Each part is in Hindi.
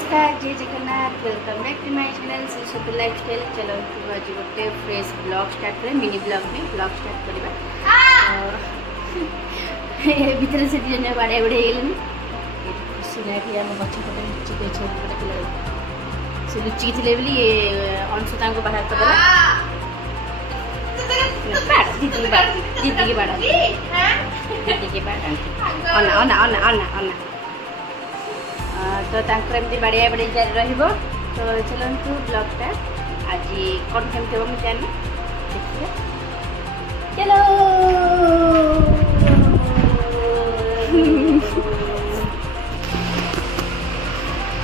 नमस्कार जय Jagannath welcome back to my channel Saraswati lifestyle. चलो आज गोटे फ्रेश ब्लॉग स्टार्ट करें मिनी ब्लॉग में ब्लॉग स्टार्ट करवा भितर से दिन बाड़े बड़े गले खुशी लगे आम गचपटे लुचिक अच्छे पिला से लुचिक थे बोली अंशुता को बाहर कर दीदी की बाड़ा अना अना अना अना अना तो एमती बाड़िया बाड़ी जारी रहिबो। तो चलतु ब्लॉगटा आज कौन केमती हम मुझे जानी देखिए। चलो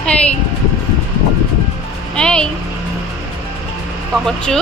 hey hey कौन करचु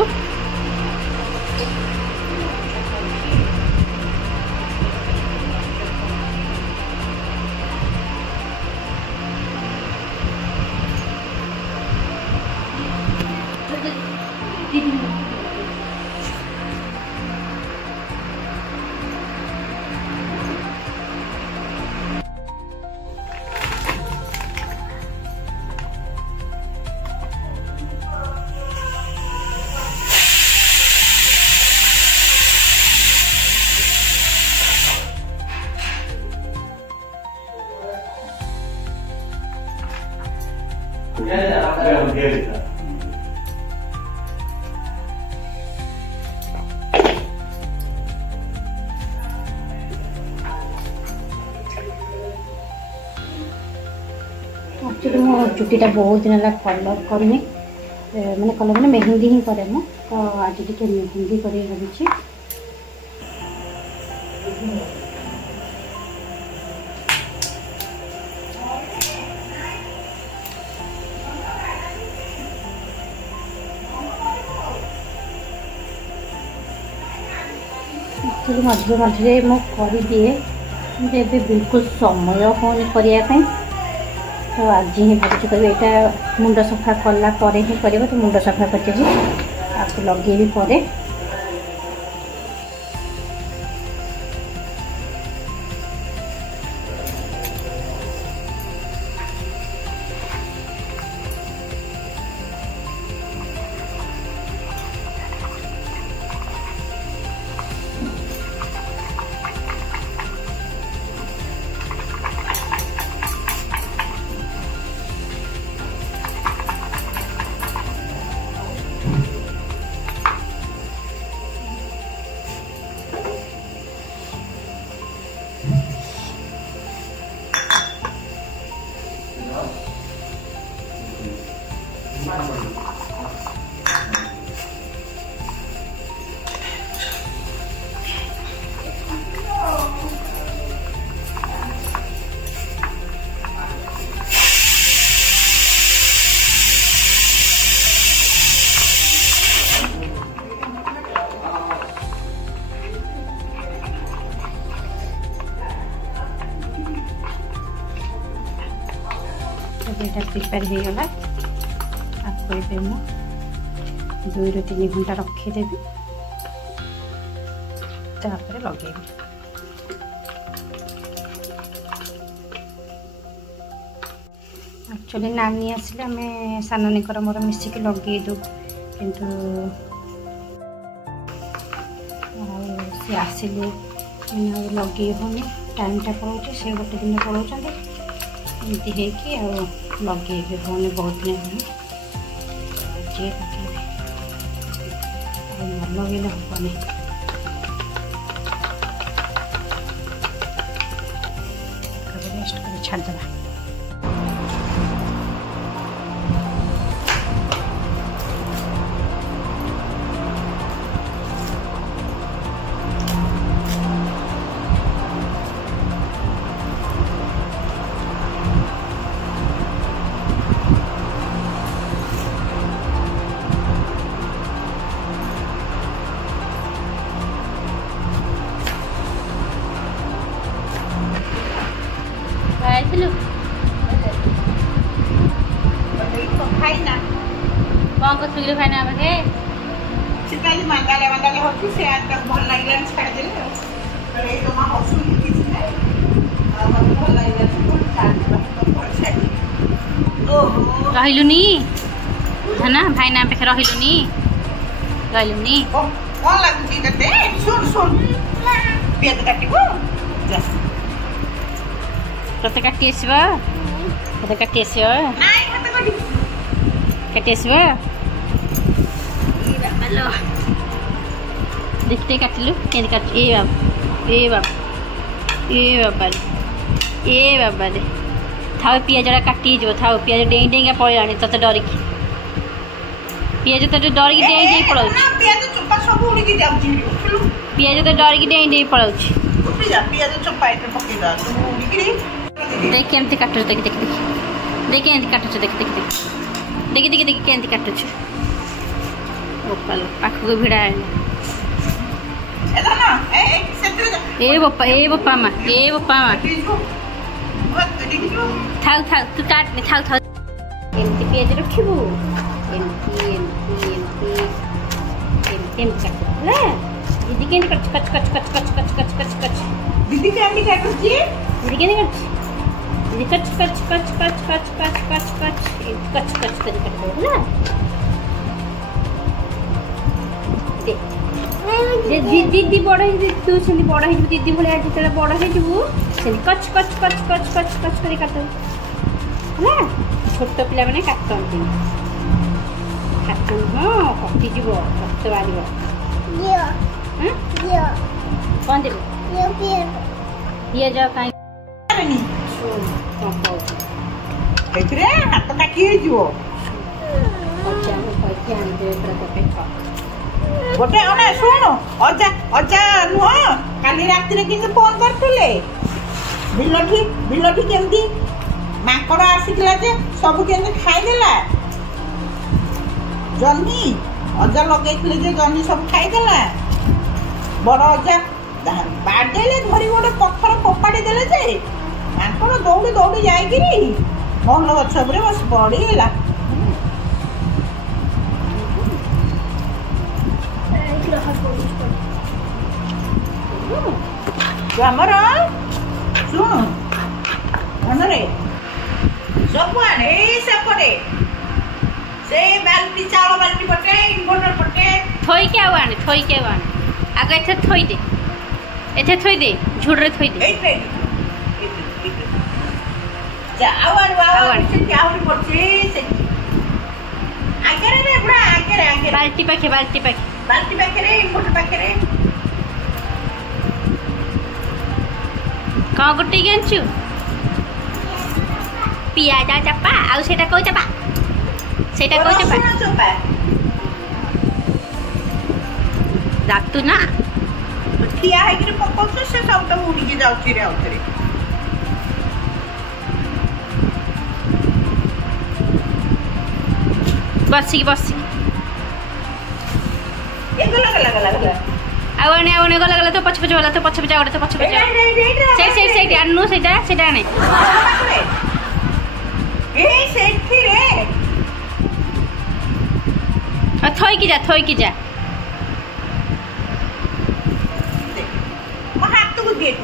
एक्चुअली मो चुटीटा बहुत दिन है कलर करनी मैंने कलर मैंने मेहंदी ही करे मु तो आज टे मेहंदी कर भाई मझे मझे मुझे दिए बिल्कुल समय होनी करने तो आज ही भाई कर यहाँ मुंड सफा कला ही कर तो मुंड सफा कर लगे भी पर प्रिपेयर हो गला आपको ये मुझे 2 ରୁ 3 घंटा रखीदेवी तापर लगे एक्चुअली नानी आसिले आम सानानीकर मोर मिसिक लगे दू किंतु सी आसिले लगे होनी टाइमटा पड़े से गोटे दिन पड़ाऊँ एमती है लगे होने बहुत दिन जे लगे लगे हेनी रेस्ट कर छाड़देवा। कौन को सुगिलो खाना आबे सीताजी मंगाले मंगाले होती से आज तक भल लागले छाड़ देले रे तो मा हसु किछ नै आ भल लागले तो छाड़ दे तो छाड़ ओ रहिलुनी धना भाई नाम पे रहिलुनी रहिलुनी कौन लगुची तते सुन सुन पियाज काटिबो जा तते काटी आसीबा तते काटी आसीबा नाइ हाथ काटी काटी आसीबा ई बालो देखते काटिलु केन काट ए बाबा रे थाओ पियाजड़ा काटी जो थाओ पियाज डेई डेई का पळानी तते डरिकी पियाज तो डरिकी डेई डेई पळाउ ना पियाज चोपा सब उड़ी के जाउची पियाज तो डरिकी डेई डेई पळाउची उठी जा पियाज चोपा एते पक्की दा उड़ी के देख केमती काटु देख देख देख देख केमती काटु देख देख देख देख देख देख केमती काटु ओपाल पाखु भिड़ा एदा ना ए बोपा मा थाउ थाउ तू काट ने थाउ थाउ एमती पेज रखिबू एमती काट ले दीदी केन कच कच कच कच कच कच कच कच कच दीदी केमती काटुची दीदी केन कच दीदी कच कच कच कच कच कच कच कच कच कच कच कट दो ना दीदी बड़ तू से बड़ दीदी भाया जो बड़ हो कच कच कच कच कच कच कर काट है छोट पिला मैंने काटती हाँ कटिज रक्त बाहर कौन देव पिज कहीं हाथ काटी गोटे अने सुन अजा अजा नुह काली राति रे किंतु फोन करथुले बिलठी केमती माकड़ आसीला जे सब केमती खाई देला जन्नी अजा लगेइथिले जे जन्नी सब खाई देला बड़ अजा बाडेले धरी गोटे पत्थर फोपाड़ी देले जे माकड़ दौड़ी दौड़ी जाइकिरी महल गछ उपरे बस पड़ीगला ଆମର ଶୁଣ ମନରେ ସବୁଆଡ଼େ ସେପଟେ ସେ ବାଲ୍ଟି ଚାଉଳ ବାଲ୍ଟି ପଟେ ଇନଭର୍ଟର ପଟେ ଥୋଇକି ଆଉ ଆଣେ ଆଗ ଏଥିରେ ଥୋଇ ଦେ ଝୁଡ଼ରେ ଥୋଇ ଦେ ଆହୁରି ପଡୁଛି ସେଠି ଆଗରେ ପୁରା ଆଗରେ ବାଲ୍ଟି ପାଖରେ ଇନଭର୍ଟର ପାଖରେ कौन गुट्टी आनचु पियाज चपा आउ सेटा को चपा दातु ना ठिया है कि पकोस से सब तो उड़ी के जाउची रे आउतरे बसी ए गला आने गला तो पछ वाला तो पछ आउट तो पछ से आनु सेटा आने ए सेठी रे थोई की जा मो हाथ को दे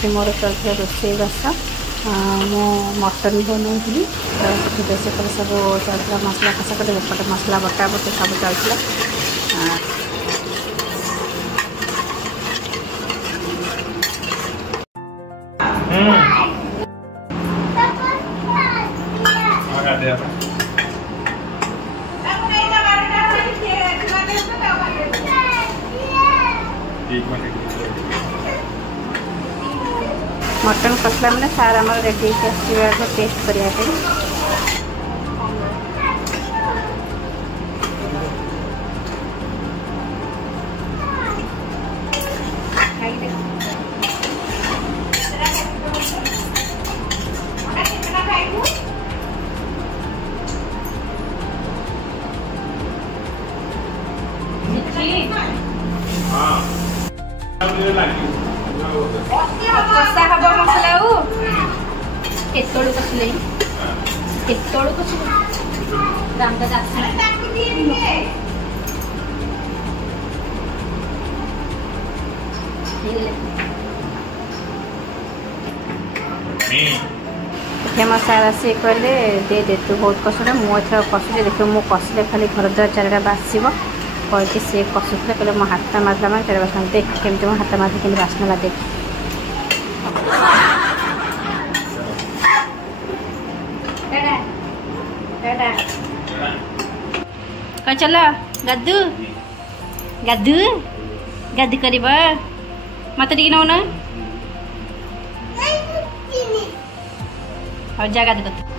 तू मोर चलता रोषे बास मो मटन बनौली तो बेस सब चलता मसला कषा कटे एपटे मसला बटा बटे सब चलता मटन कसला मैंने सार आम रेडी टेस्ट करने केतोड़ कसले केतोड़ कसले रामदा जाते मसाला से कहले दे दे तू बहुत कसुले मुझे कसुले देख मो कसले खाली घर द्वार चारिटा बासिब कह सी कसुले कहले मो हाथ मारला मैं चार बास देख केमती मो हाथ मार के बासना देख कह चल गद्दू गद्दू गद्दू कर मत टी नौ ना और जा गद्दू कर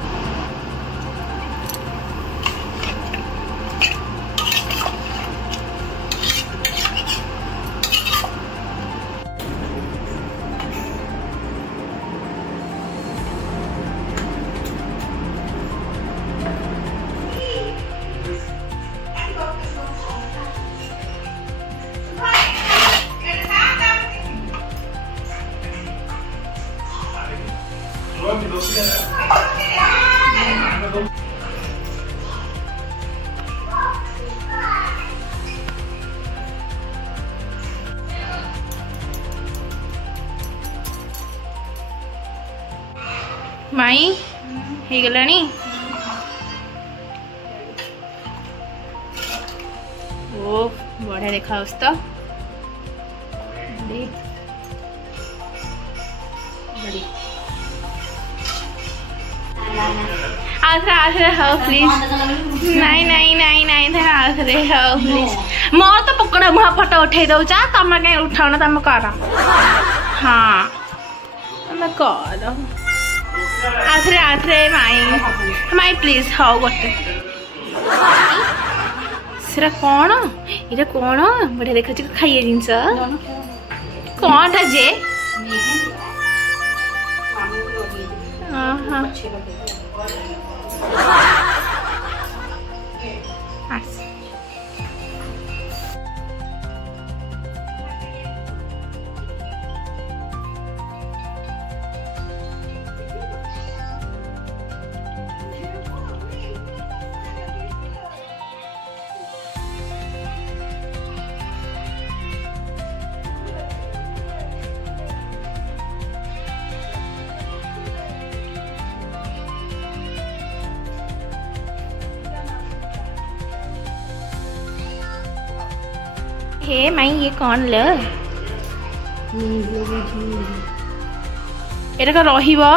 माई हो गलानी ओ बढ़िया देखा तो आथरे हो प्लीज नहीं नहीं नहीं नहीं आथरे हो प्लीज मोर तो पकड़ मुहा फोटो उठे दौचा तुम कहीं उठाओ तुम कर हाँ तुम कर आथरे आथरे माई माई प्लीज हो गोटे सेरा कौन ये कौन बढ़िया देखा खाइए जिनस कौन टा जे हे माई ये कौन ल एटा का रहिबो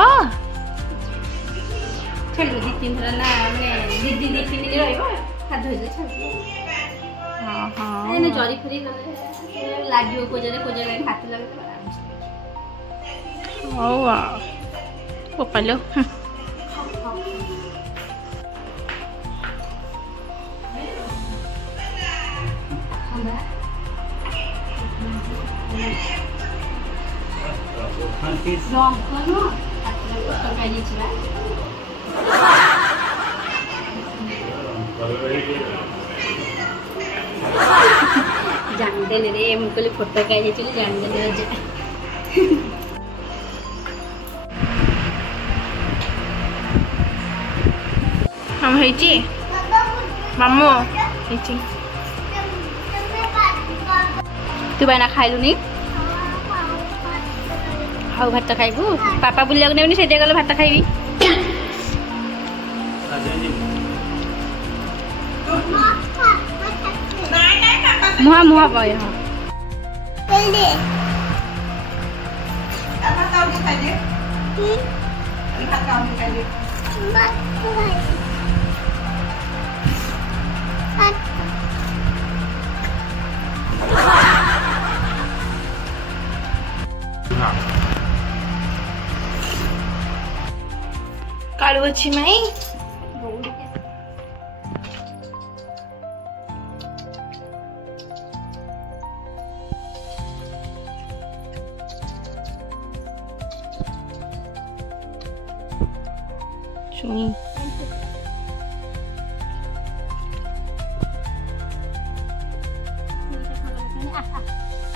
चलो दी तीन दिन ना माने दीदी दी तीन दिन रहिबो खाद होइले चलो हां हां एने जरी फरी गले लागियो को जरे हाथ लगे ओ वाह ओ पलो जानते रे मुझे फोटो कहीं जानते हम मामू तू बना खाइलु नी हाउ भात खाइबू पापा बुलिया नेउनी से गले भात खाइबी मुहा मुहा पाए हां जल्दी अब खाओ खाइए भात खाओ खाइए कालू अच्छी माई चुनी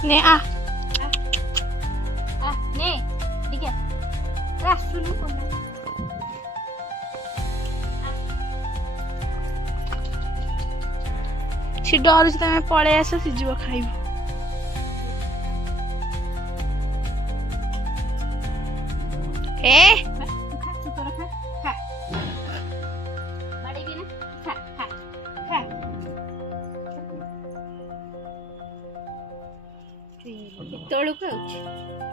ने आ ने ठीक है रास्ता सी डर तुम पलि आस सीझ खाइब ए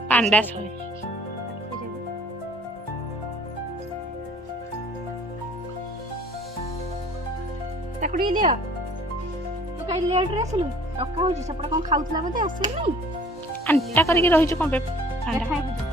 पांडा ताकू टी दिया तू कहीं लेट रे आसलु डका हो सेपटे कौन खाऊला बोधे आसे नहीं अंटा करके रही कौन पे पांडा